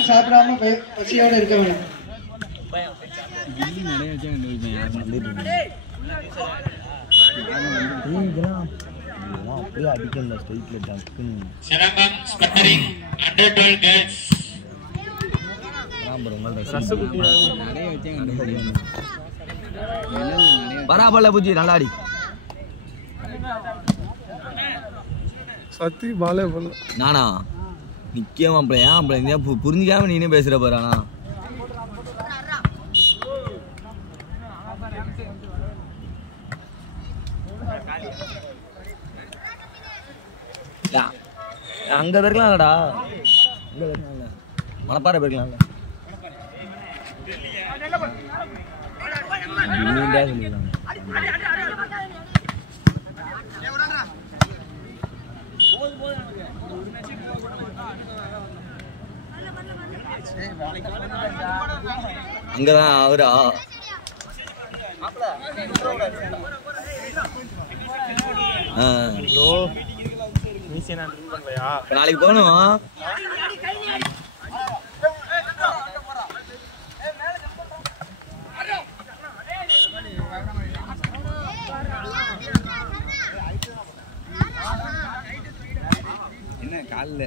யாரும் சாப்பிடாம பசியோட இருக்க வேணும். அப்படியே அடிக்கல ஸ்ட்ரைட்ல டக்குன்னு சிரமம் ஸ்பட்டரிங் அண்டர் 12 கேர்ள்ஸ் பராபல புஜி நல்லாடி சத்தி பாலே பண்ண நானா நிக்கமா அப்படி ஏன் அப்படி புரிஞ்சுக்காம நீனே பேசுற பாரானா அங்க இருக்கலாம்டா மணப்பாறை போயிருக்கலாம்ல அங்கதான் அவரா நாளைக்கு போகணும். என்ன காலில்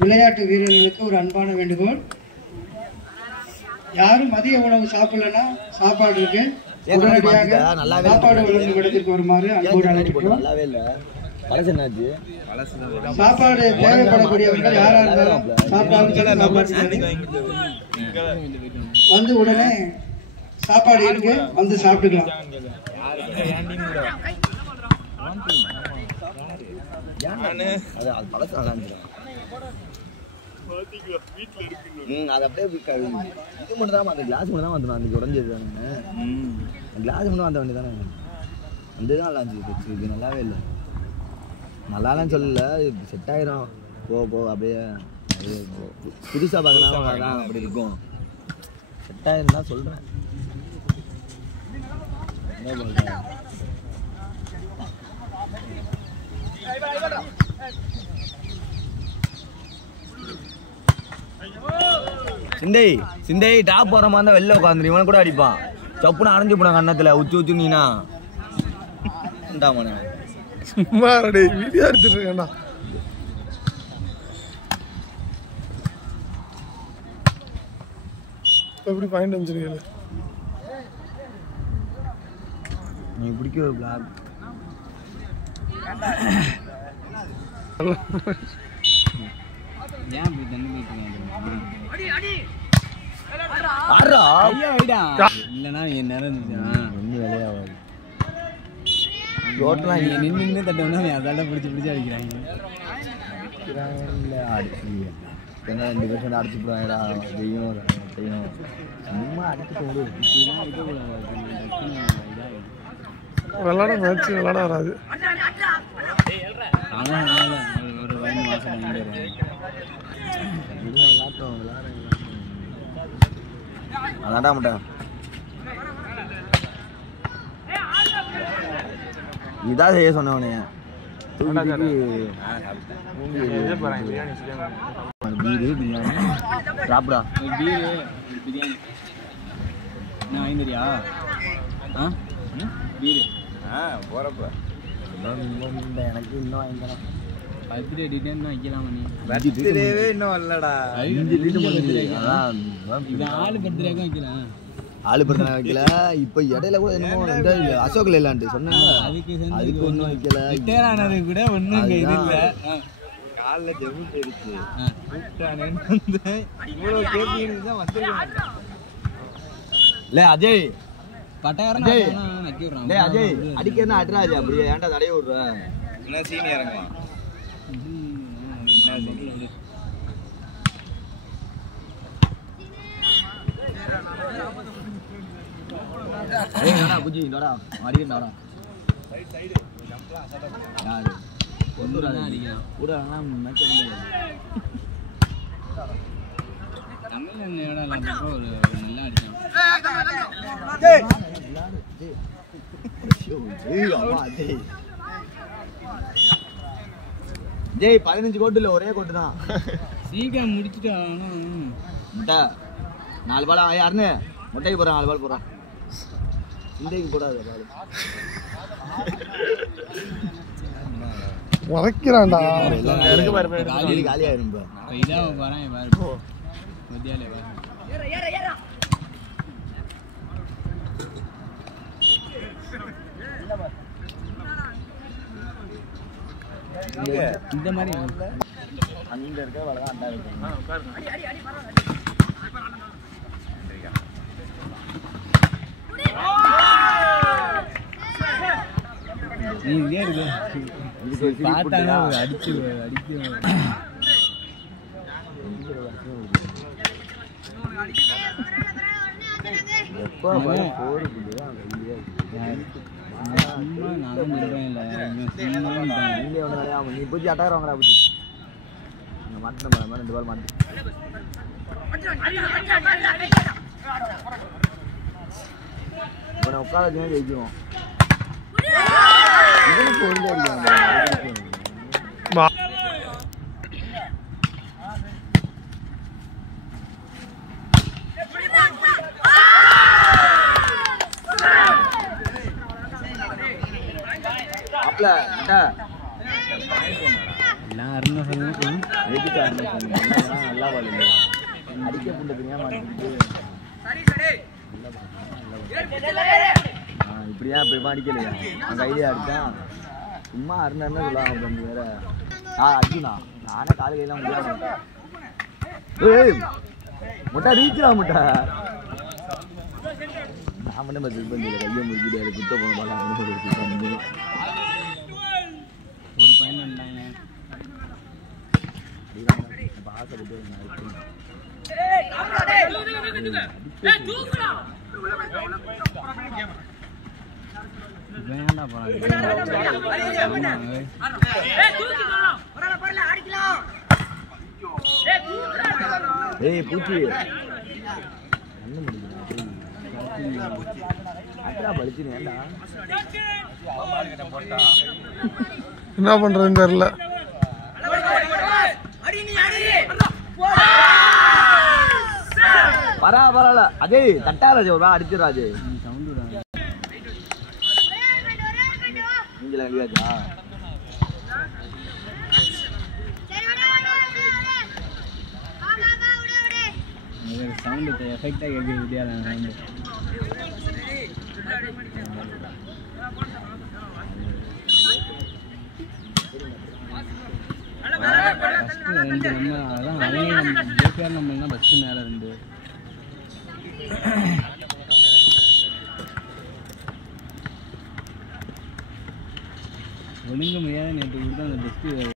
விளையாட்டு வீரர்களுக்கு ஒரு அன்பான வேண்டுகோள். யாரும் மதிய உணவு சாப்பிடலன்னா சாப்பாடு இருக்கு, உடனடியாக சாப்பாடு வழங்கும் இடத்திற்கு வருமாறு அன்போடு அழைக்கிறோம். சாப்பாடு தேவைப்படக்கூடியவர்கள் யாரா இருந்தாலும் சாப்பாடு வந்து உடனே சாப்பாடு இருக்கு, வந்து சாப்பிட்டுக்கலாம். அது அப்படியே இது மட்டும் தான் அந்த கிளாஸ் மட்டும் தான் வந்துடும். அன்றைக்கி உடஞ்சது கிளாஸ் மட்டும் வந்த வேண்டியதானே. அதுதான் நல்லா இருந்துச்சு. இது நல்லாவே இல்லை. நல்லாலாம் சொல்லல, இது செட் ஆகிரும் போ அப்படியே புதுசாக பார்க்கணும் அதான் அப்படி இருக்கும். செட் ஆகிரும் தான் சொல்கிறேன். சிந்தை டாப் போற மாதிரி தான் வெளில உட்காந்துரு. இவனை கூட அடிப்பான். சப்புன்னு அரைஞ்சு போனாங்க கண்ணத்துல உச்சு நீனா சும்மா வீடியோ எடுத்துட்டு இருக்கேன்டா. எப்படி பாயிண்ட் வந்துருக்கீங்க? நீ பிடிக்க ஒரு பிளாக் இல்லைன்னா என் நேரம் ஒன்றும் விளையாடாது. ரோட்லாம் இங்கே நின்று தட்டோம்னா அதெல்லாம் பிடிச்சி அடிக்கிறாங்க. அடிச்சு ஏன்னா 2% அடிச்சு போடுவாங்கடா. செய்யும் சும்மா அடிச்சு போடு. விளாட மேட்ச் விளாட வராது. ஒரு வயது மாதம் விளாட மாட்டேன். இதான் செய்ய சொன்னவனே பீரு பிரியாணி சாப்பிடா. பீரு பிரியாணி என்ன வாங்கிறியா? பீரு போறப்ப எனக்கு இன்னும் வாங்கிக்கலாம். பர்த்டே டிசைன் வைக்கலாம். நீ பர்த்டேவே இன்னும் வரலடா. 5 வீட்டு முடிஞ்சு. அதான் இது ஆளு பர்த்டேக்கு வைக்கலாம். ஆளு பர்த்டே வைக்கல. இப்போ இடையில கூட என்னமோ அசோக் லேலாண்டு சொன்னாங்க. அதுக்கு ஒன்றும் வைக்கல. ரிட்டையர் ஆனது கூட ஒன்றும் இங்கே இது இல்லை. காலில் ஜெபு போயிடுச்சு. கூப்பிட்டானேன்னு வந்து இவ்வளோ கேட்டீங்க தான் வந்துருக்காங்க. இல்லை அஜய் பட்டாயிரம் அஜய் அடிக்கிறதா அட்ராஜ் அப்படியே ஏன்டா தடைய விடுற? என்ன சீனி இறங்கலாம். புஜி இந்தோடா அடிக்கண்டாடா. யாரு அடிக்கலாம் கூட தமிழ் நல்லா அடிக்கலாம். ஜெய் 15 கோட்டு இல்ல ஒரே கோட்டு தான். சீக்கிரம் முடிச்சிட்டு முட்டை 4 பால் யாருன்னு முட்டைக்கு போறான் 4 பால் போறான். இன்றைக்கு போடாத பால். உரைக்கிறான்டா. இருக்கு பாரு காலியா இரும்பு. இதா வரேன் பாரு. மத்தியாலே வா. இந்த மாதிரி அங்க இருக்க வலதான் அண்டா இருக்கு. நீ இதே இருக்கு பார்த்தானா அடிச்சு எப்போ போர் புடியா வெளியே சும்மா நான் சொல்றேன் இல்ல சும்மா இங்க ஒண்ணு நீ புடி அட்டாரங்கடா புடி அங்க மாட்டன மாதிரி 2 பால் மாட்டி உட்கார வச்சு ஜெயிக்கும். நல்லா அடிக்க புண்டதுங்க இப்படியா இப்ப அடிக்கலையா அந்த ஐடியா அடிச்சான் சும்மா அருணா சொல்லுவாங்க வேற. அர்ஜுனா நானே காலையில எல்லாம் முடியாது. முட்டை ரீச்சா முட்டை நான் பண்ண மாதிரி பண்ணல கையை முடிக்கிட்டு குத்த போன ஒரு பையன் வந்தாங்க வேண்டா பூச்சி அட்டா பழிச்சு என்ன பண்றதுன்னு தெரியல. பரவாயில்ல அதே தட்டாராஜ் ஒரு அடிச்சிடராஜ் நீங்களா இல்லையாச்சா சவுண்ட் எஃபெக்டா கேட்க முடியாது சவுண்ட். ஃபஸ்ட்டு 2 நம்ம அதான் அவங்க ஜேபிஆர் நம்மள்னா ஃபஸ்ட்டு மேலே 2 ஒழுங்க முடியாத நேற்று கொடுத்து அந்த பெஸ்ட்டு